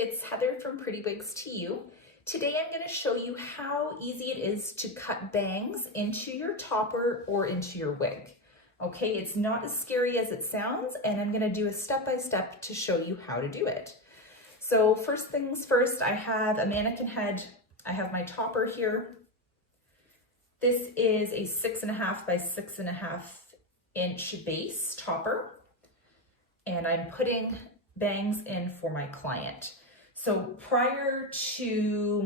it's Heather from Pretty Wigs to You. Today I'm going to show you how easy it is to cut bangs into your topper or into your wig. Okay, it's not as scary as it sounds, and I'm going to do a step-by-step to show you how to do it. So first things first, I have a mannequin head. I have my topper here. This is a 6.5 by 6.5 inch base topper, and I'm putting bangs in for my client. So prior to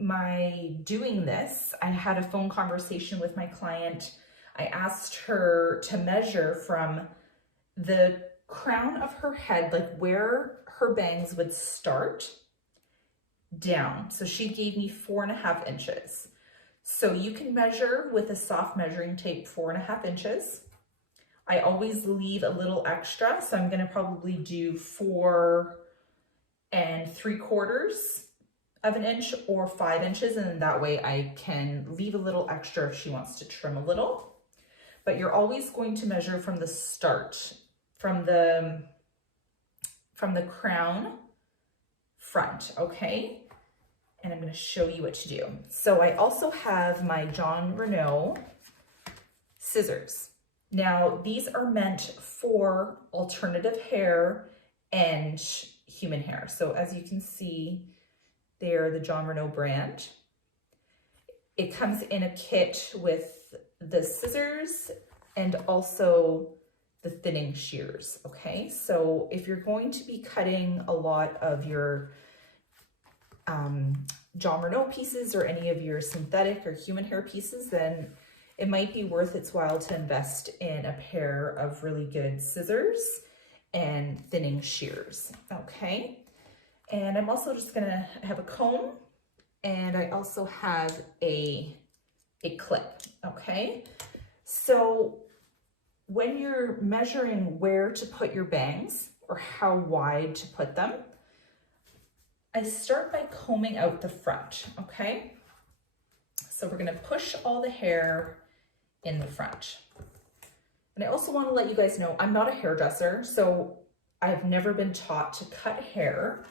my doing this, I had a phone conversation with my client. I asked her to measure from the crown of her head, like where her bangs would start, down. So she gave me 4.5 inches. So you can measure with a soft measuring tape 4.5 inches. I always leave a little extra, so I'm gonna probably do 4 3/4 of an inch or 5 inches, and that way I can leave a little extra if she wants to trim a little. But you're always going to measure from the start, from the crown front, okay? And I'm gonna show you what to do. So I also have my Jon Renau scissors. Now, these are meant for alternative hair and human hair. So as you can see, they're the Jon Renau brand. It comes in a kit with the scissors and also the thinning shears, okay? So if you're going to be cutting a lot of your Jon Renau pieces or any of your synthetic or human hair pieces, then it might be worth its while to invest in a pair of really good scissors and thinning shears, okay? And I'm also just gonna have a comb, and I also have a clip, okay? So when you're measuring where to put your bangs or how wide to put them, I start by combing out the front, okay? So we're gonna push all the hair in the front. And I also want to let you guys know I'm not a hairdresser, so I've never been taught to cut hair.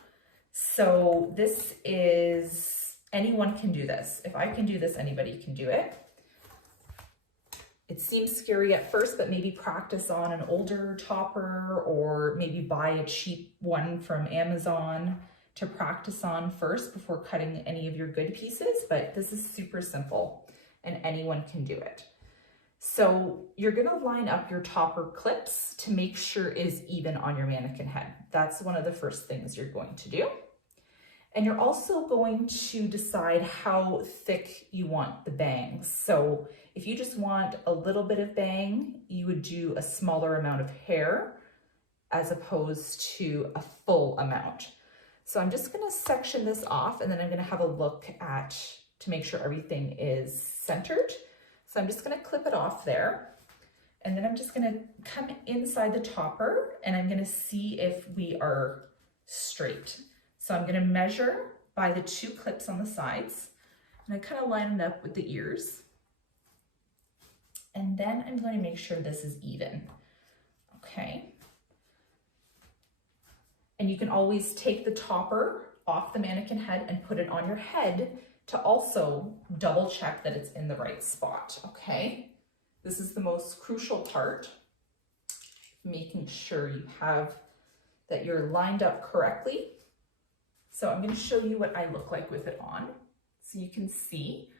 So this is, anyone can do this. If I can do this, anybody can do it. It seems scary at first, but maybe practice on an older topper or maybe buy a cheap one from Amazon to practice on first before cutting any of your good pieces. But this is super simple and anyone can do it. So you're gonna line up your topper clips to make sure it is even on your mannequin head. That's one of the first things you're going to do. And you're also going to decide how thick you want the bangs. So if you just want a little bit of bang, you would do a smaller amount of hair as opposed to a full amount. So I'm just gonna section this off, and then I'm gonna have a look to make sure everything is centered. So I'm just gonna clip it off there, and then I'm just gonna come inside the topper, and I'm gonna see if we are straight. So I'm gonna measure by the 2 clips on the sides, and I kind of line it up with the ears. And then I'm going to make sure this is even, okay? And you can always take the topper off the mannequin head and put it on your head to also double check that it's in the right spot, okay? This is the most crucial part, making sure you have that you're lined up correctly. So I'm gonna show you what I look like with it on. So you can see,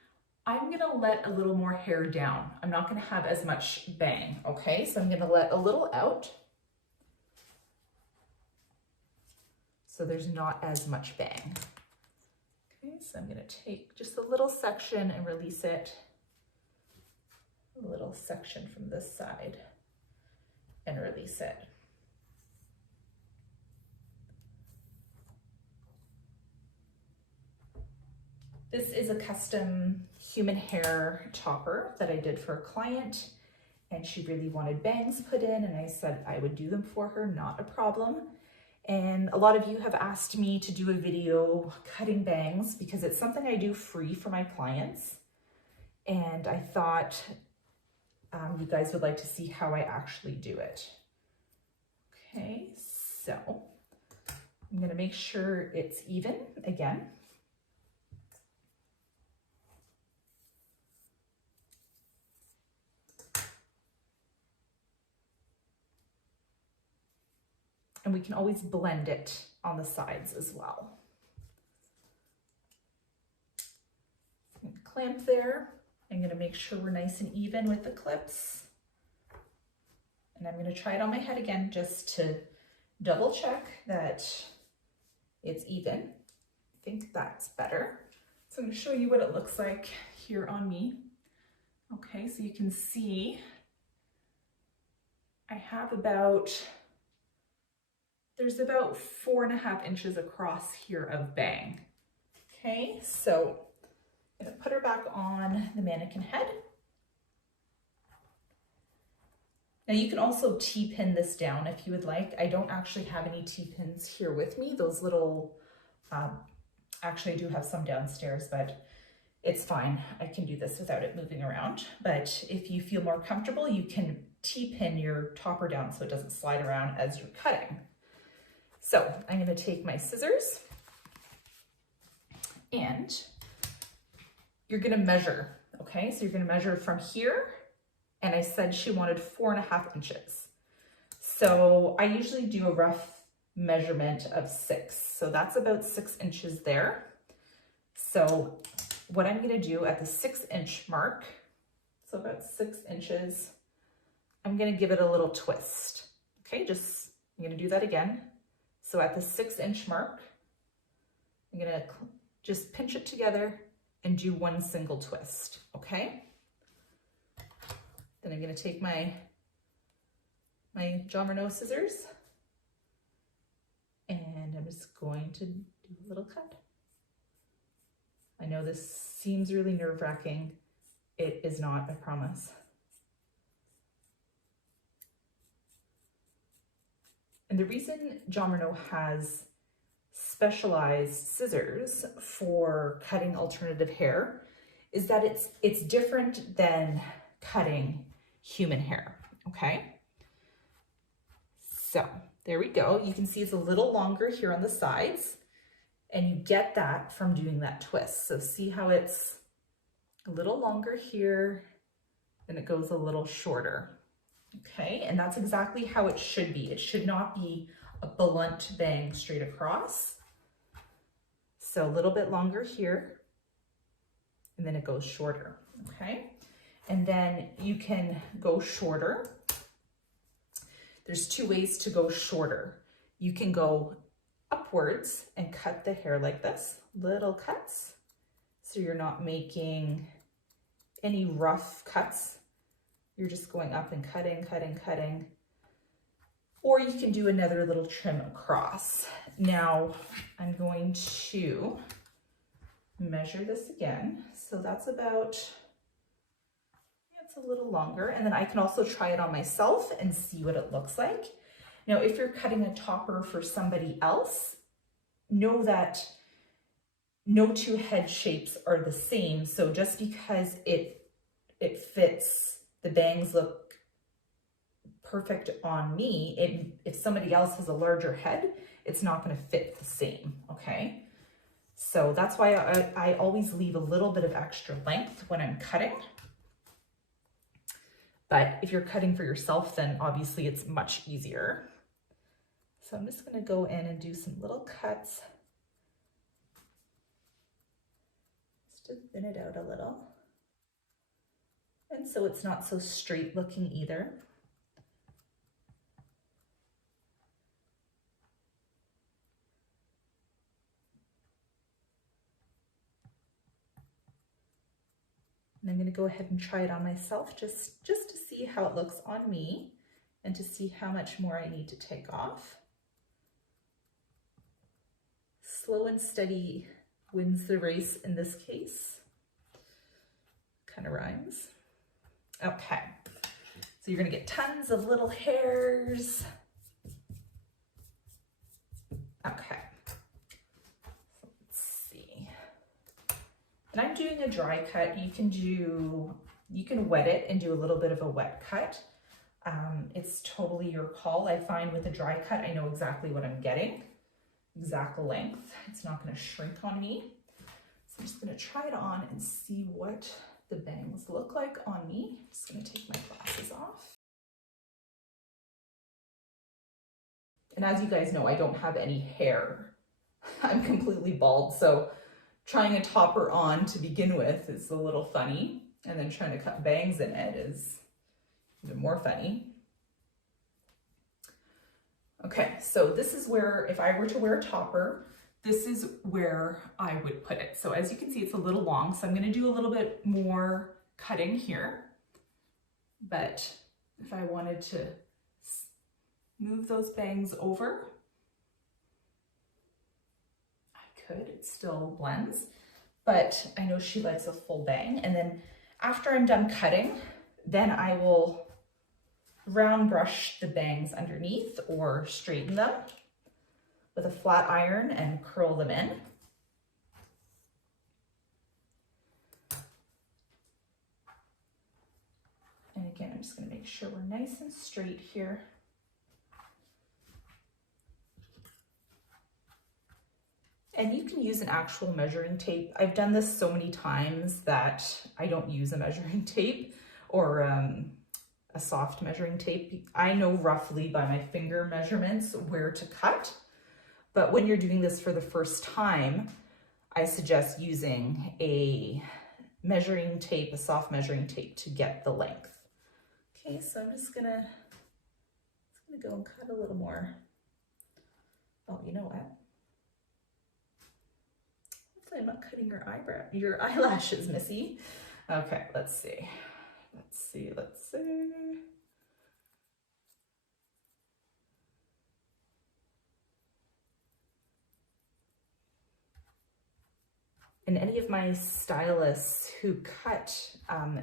I'm gonna let a little more hair down. I'm not gonna have as much bang, okay? So I'm gonna let a little out, so there's not as much bang. Okay, so I'm gonna take just a little section and release it. A little section from this side and release it. This is a custom human hair topper that I did for a client, and she really wanted bangs put in, and I said I would do them for her, not a problem. And a lot of you have asked me to do a video cutting bangs because it's something I do free for my clients. And I thought you guys would like to see how I actually do it. Okay, so I'm going to make sure it's even again. And we can always blend it on the sides as well. Clamp there. I'm going to make sure we're nice and even with the clips. And I'm going to try it on my head again just to double check that it's even. I think that's better. So I'm going to show you what it looks like here on me. Okay, so you can see I have there's about 4.5 inches across here of bang. Okay, so I'm going to put her back on the mannequin head. Now you can also T-pin this down if you would like. I don't actually have any T-pins here with me. Those little, actually I do have some downstairs, but it's fine. I can do this without it moving around. But if you feel more comfortable, you can T-pin your topper down so it doesn't slide around as you're cutting. So I'm going to take my scissors and you're going to measure, okay? So you're going to measure from here, and I said she wanted 4.5 inches. So I usually do a rough measurement of 6. So that's about 6 inches there. So what I'm going to do at the 6-inch mark, so about 6 inches, I'm going to give it a little twist. Okay, I'm going to do that again. So at the 6-inch mark, I'm going to just pinch it together and do one single twist, okay? Then I'm going to take my Jon Renau scissors and I'm just going to do a little cut. I know this seems really nerve-wracking. It is not, I promise. And the reason Jon Renau has specialized scissors for cutting alternative hair is that it's different than cutting human hair, okay? So there we go. You can see it's a little longer here on the sides, and you get that from doing that twist. So see how it's a little longer here, and it goes a little shorter, okay? And that's exactly how it should be. It should not be a blunt bang straight across. So a little bit longer here, and then it goes shorter, okay? And then you can go shorter. There's 2 ways to go shorter. You can go upwards and cut the hair like this, little cuts. So you're not making any rough cuts. You're just going up and cutting, cutting, cutting. Or you can do another little trim across. Now I'm going to measure this again. So that's about, it's a little longer. And then I can also try it on myself and see what it looks like. Now, if you're cutting a topper for somebody else, know that no 2 head shapes are the same. So just because it fits, the bangs look perfect on me, if somebody else has a larger head, it's not going to fit the same, okay? So that's why I always leave a little bit of extra length when I'm cutting. But if you're cutting for yourself, then obviously it's much easier. So I'm just going to go in and do some little cuts just to thin it out a little. And so it's not so straight looking either. And I'm going to go ahead and try it on myself just to see how it looks on me and to see how much more I need to take off. Slow and steady wins the race in this case. Kind of rhymes. Okay, so you're going to get tons of little hairs. Okay. And I'm doing a dry cut. You can wet it and do a little bit of a wet cut. It's totally your call. I find with a dry cut, I know exactly what I'm getting. exact length. It's not going to shrink on me. So I'm just going to try it on and see what the bangs look like on me. Just going to take my glasses off. And as you guys know, I don't have any hair. I'm completely bald, so trying a topper on to begin with is a little funny, and then trying to cut bangs in it is even more funny. Okay, so this is where, if I were to wear a topper, this is where I would put it. So as you can see, it's a little long, so I'm going to do a little bit more cutting here. But if I wanted to move those bangs over, I could. It still blends, but I know she likes a full bang. And then after I'm done cutting, then I will round brush the bangs underneath or straighten them with a flat iron and curl them in. And again, I'm just going to make sure we're nice and straight here. And you can use an actual measuring tape. I've done this so many times that I don't use a measuring tape or a soft measuring tape. I know roughly by my finger measurements where to cut, but when you're doing this for the first time, I suggest using a measuring tape, a soft measuring tape, to get the length. Okay, so I'm just gonna go and cut a little more. Oh, you know what? Hopefully I'm not cutting your eyelashes, Missy. Okay, let's see. Let's see. And any of my stylists who cut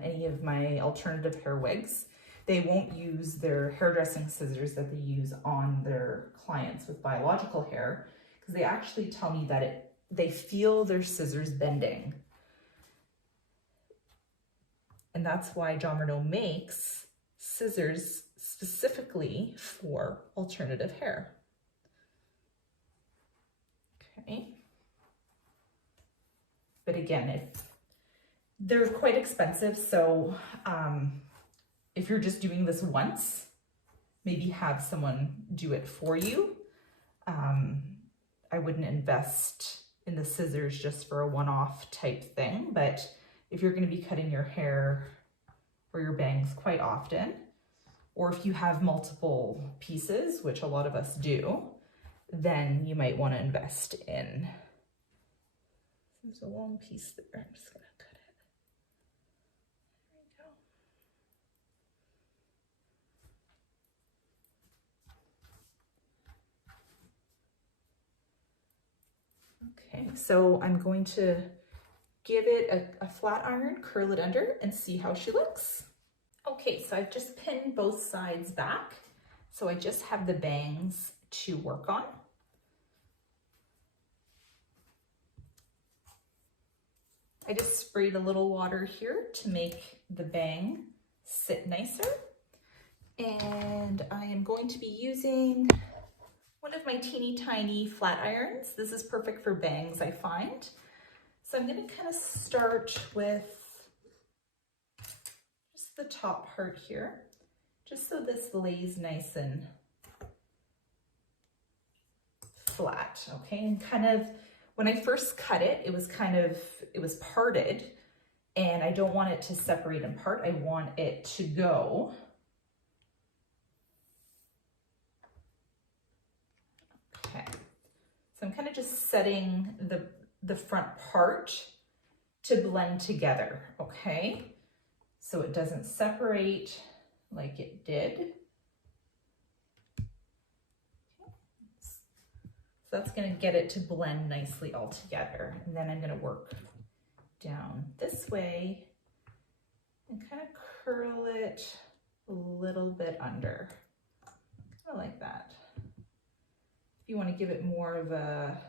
any of my alternative hair wigs, they won't use their hairdressing scissors that they use on their clients with biological hair, because they actually tell me that they feel their scissors bending. And that's why Jon Renau makes scissors specifically for alternative hair. Okay. But again, they're quite expensive, so if you're just doing this once, maybe have someone do it for you. I wouldn't invest in the scissors just for a one-off type thing, but if you're going to be cutting your hair or your bangs quite often, or if you have multiple pieces, which a lot of us do, then you might want to invest in. There's a long piece there. I'm just going to cut it. There we go. Okay, so I'm going to give it a flat iron, curl it under, and see how she looks. Okay, so I've just pinned both sides back, so I just have the bangs to work on. I just sprayed a little water here to make the bang sit nicer. And I am going to be using one of my teeny tiny flat irons. This is perfect for bangs, I find. So I'm going to kind of start with just the top part here, just so this lays nice and flat, okay? And kind of, when I first cut it, it was parted, and I don't want it to separate and part. I want it to go. Okay, so I'm kind of just setting the front part to blend together, okay? So it doesn't separate like it did. So that's going to get it to blend nicely all together. And then I'm going to work down this way and kind of curl it a little bit under, kind of like that. If you want to give it more of a,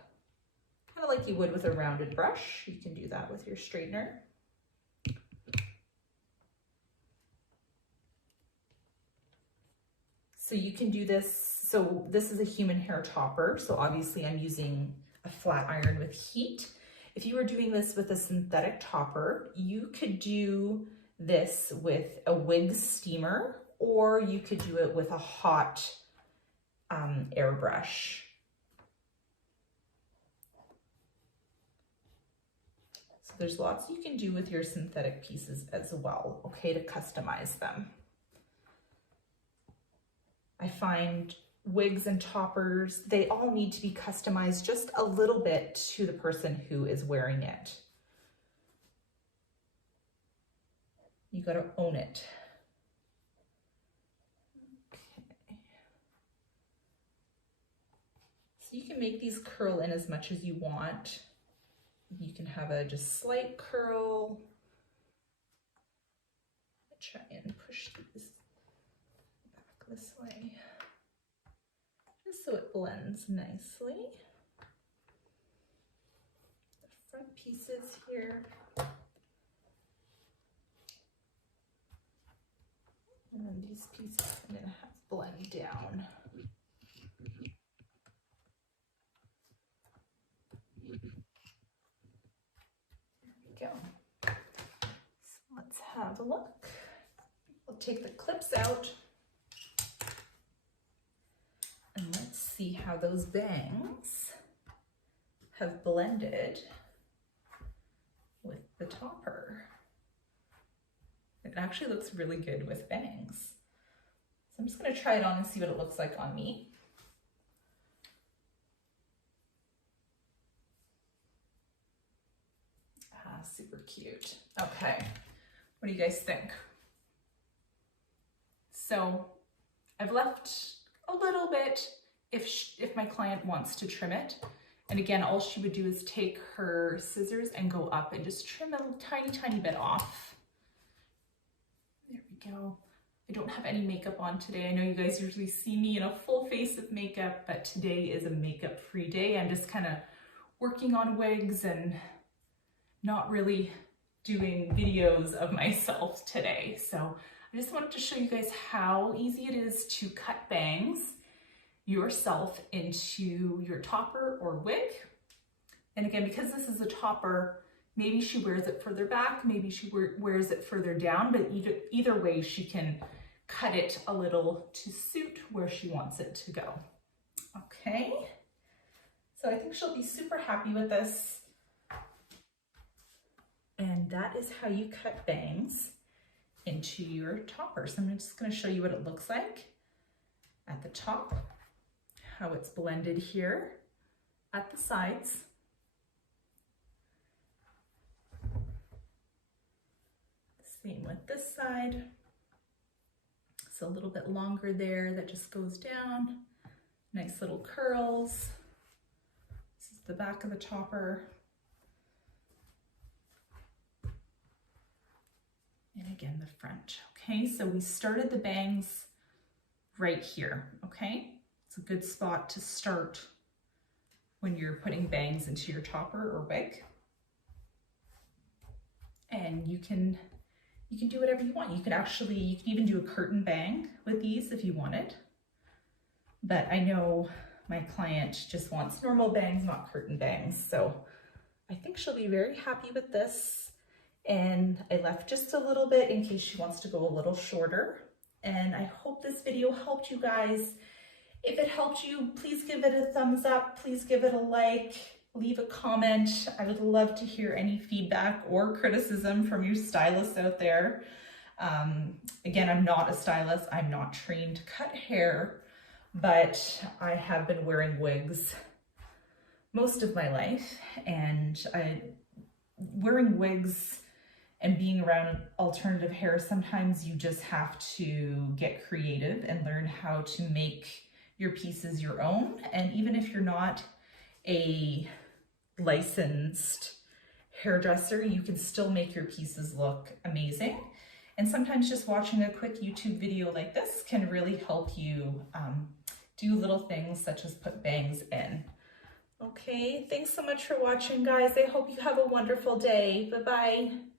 kind of like you would with a rounded brush, you can do that with your straightener. So you can do this. So this is a human hair topper. So obviously I'm using a flat iron with heat. If you were doing this with a synthetic topper, you could do this with a wig steamer, or you could do it with a hot airbrush. So there's lots you can do with your synthetic pieces as well, okay, to customize them. I find wigs and toppers, they all need to be customized just a little bit to the person who is wearing it. You gotta own it. Okay. So you can make these curl in as much as you want. You can have a just slight curl. Try and push these back this way, just so it blends nicely. The front pieces here. And then these pieces I'm gonna have blend down. Go. So let's have a look. I'll take the clips out and let's see how those bangs have blended with the topper. It actually looks really good with bangs. So I'm just going to try it on and see what it looks like on me. Super cute. Okay, what do you guys think? So I've left a little bit if my client wants to trim it. And again, all she would do is take her scissors and go up and just trim a tiny bit off. There we go. I don't have any makeup on today. I know you guys usually see me in a full face of makeup, but today is a makeup-free day. I'm just kind of working on wigs and not really doing videos of myself today. So I just wanted to show you guys how easy it is to cut bangs yourself into your topper or wig. And again, because this is a topper, maybe she wears it further back, maybe she wears it further down, but either way, she can cut it a little to suit where she wants it to go. Okay, so I think she'll be super happy with this. And that is how you cut bangs into your topper. So I'm just going to show you what it looks like at the top, how it's blended here at the sides. Same with this side. It's a little bit longer there that just goes down. Nice little curls. This is the back of the topper. And again, the front. Okay, so we started the bangs right here, okay? It's a good spot to start when you're putting bangs into your topper or wig. And you can do whatever you want. You can even do a curtain bang with these if you wanted. But I know my client just wants normal bangs, not curtain bangs. So I think she'll be very happy with this. And I left just a little bit in case she wants to go a little shorter. And I hope this video helped you guys. If it helped you, please give it a thumbs up. Please give it a like, leave a comment. I would love to hear any feedback or criticism from you stylists out there. Again, I'm not a stylist. I'm not trained to cut hair, but I have been wearing wigs most of my life. And wearing wigs and being around alternative hair, sometimes you just have to get creative and learn how to make your pieces your own. And even if you're not a licensed hairdresser, you can still make your pieces look amazing. And sometimes just watching a quick YouTube video like this can really help you do little things such as put bangs in. Okay, thanks so much for watching, guys. I hope you have a wonderful day. Bye-bye.